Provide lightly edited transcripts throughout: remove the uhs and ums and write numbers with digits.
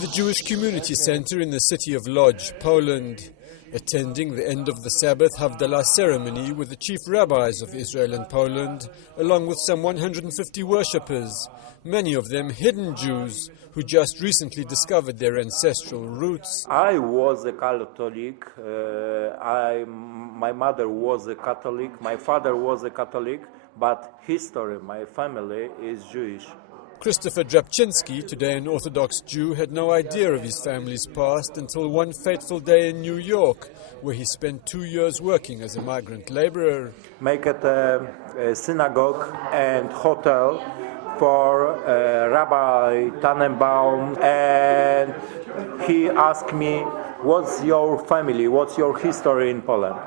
The Jewish Community Center in the city of Lodz, Poland, attending the end of the Sabbath Havdalah ceremony with the chief rabbis of Israel and Poland, along with some 150 worshippers, many of them hidden Jews who just recently discovered their ancestral roots. I was a Catholic, my mother was a Catholic, my father was a Catholic, but history, my family is Jewish. Christopher Drapczynski, today an Orthodox Jew, had no idea of his family's past until one fateful day in New York, where he spent 2 years working as a migrant laborer. Make it a synagogue and hotel for Rabbi Tannenbaum, and he asked me, what's your family, what's your history in Poland?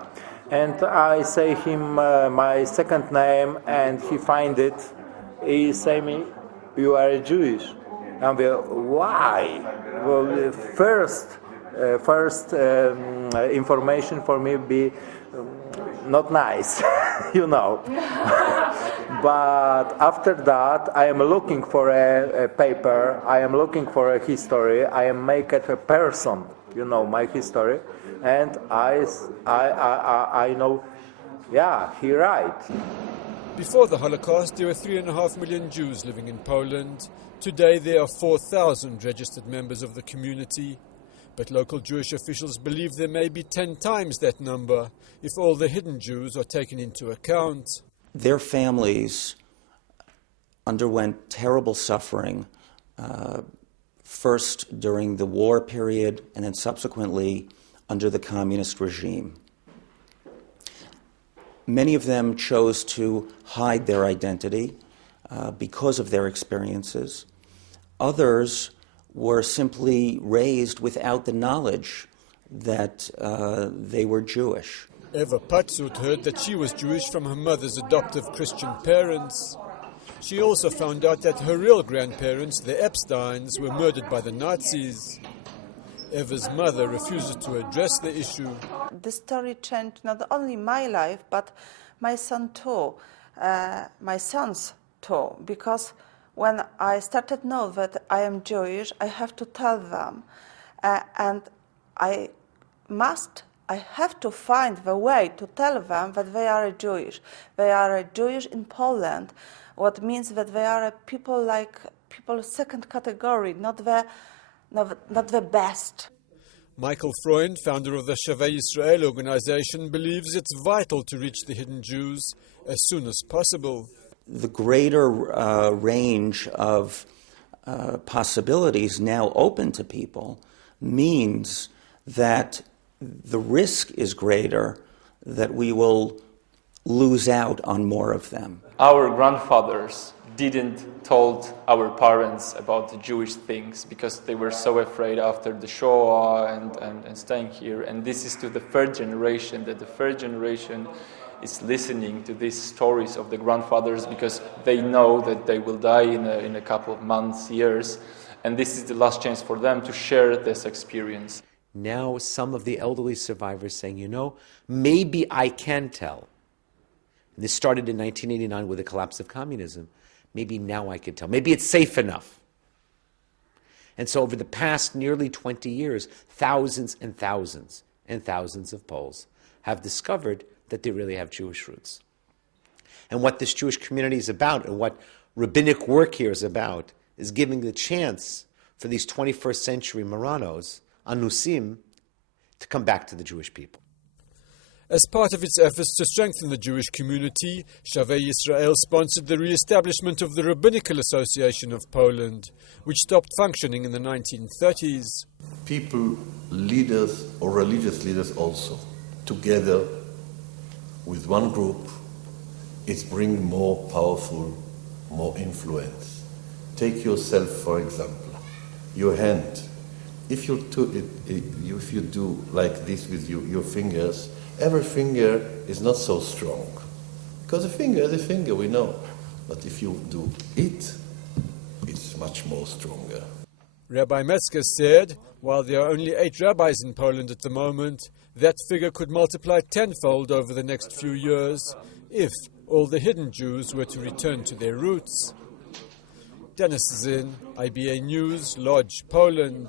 And I say him my second name, and he find it. He say me, you are Jewish. And we, why? Well, first information for me be not nice, you know. But after that, I am looking for a paper. I am looking for a history. I am make it a person, you know, my history, and I know, yeah, he right. Before the Holocaust, there were 3.5 million Jews living in Poland. Today, there are 4,000 registered members of the community. But local Jewish officials believe there may be 10 times that number if all the hidden Jews are taken into account. Their families underwent terrible suffering, first during the war period and then subsequently under the communist regime. Many of them chose to hide their identity because of their experiences. Others were simply raised without the knowledge that they were Jewish. Eva Patsut heard that she was Jewish from her mother's adoptive Christian parents. She also found out that her real grandparents, the Epsteins, were murdered by the Nazis. Eva's mother refuses to address the issue. The story changed not only my life, but my son too, my sons too, because when I started to know that I am Jewish, I have to tell them, and I have to find the way to tell them that they are Jewish. They are Jewish in Poland, what means that they are people like people second category, not the best. Michael Freund, founder of the Shavei Yisrael organization, believes it's vital to reach the hidden Jews as soon as possible. The greater range of possibilities now open to people means that the risk is greater that we will lose out on more of them. Our grandfathers didn't told our parents about the Jewish things because they were so afraid after the Shoah and staying here. And this is to the third generation, that the third generation is listening to these stories of the grandfathers because they know that they will die in a couple of months, years. And this is the last chance for them to share this experience. Now some of the elderly survivors saying, you know, maybe I can tell. And this started in 1989 with the collapse of communism. Maybe now I can tell. Maybe it's safe enough. And so over the past nearly 20 years, thousands and thousands and thousands of Poles have discovered that they really have Jewish roots. And what this Jewish community is about and what rabbinic work here is about is giving the chance for these 21st century Marranos, Anusim, to come back to the Jewish people. As part of its efforts to strengthen the Jewish community, Shavei Yisrael sponsored the re-establishment of the Rabbinical Association of Poland, which stopped functioning in the 1930s. People, leaders or religious leaders also, together with one group, it's bring more powerful, more influence. Take yourself, for example, your hand. If you do like this with your fingers, every finger is not so strong. Because a finger is a finger, we know. But if you do it, it's much more stronger. Rabbi Metzger said, while there are only 8 rabbis in Poland at the moment, that figure could multiply tenfold over the next few years if all the hidden Jews were to return to their roots. Dennis Zinn, IBA News, Lodz, Poland.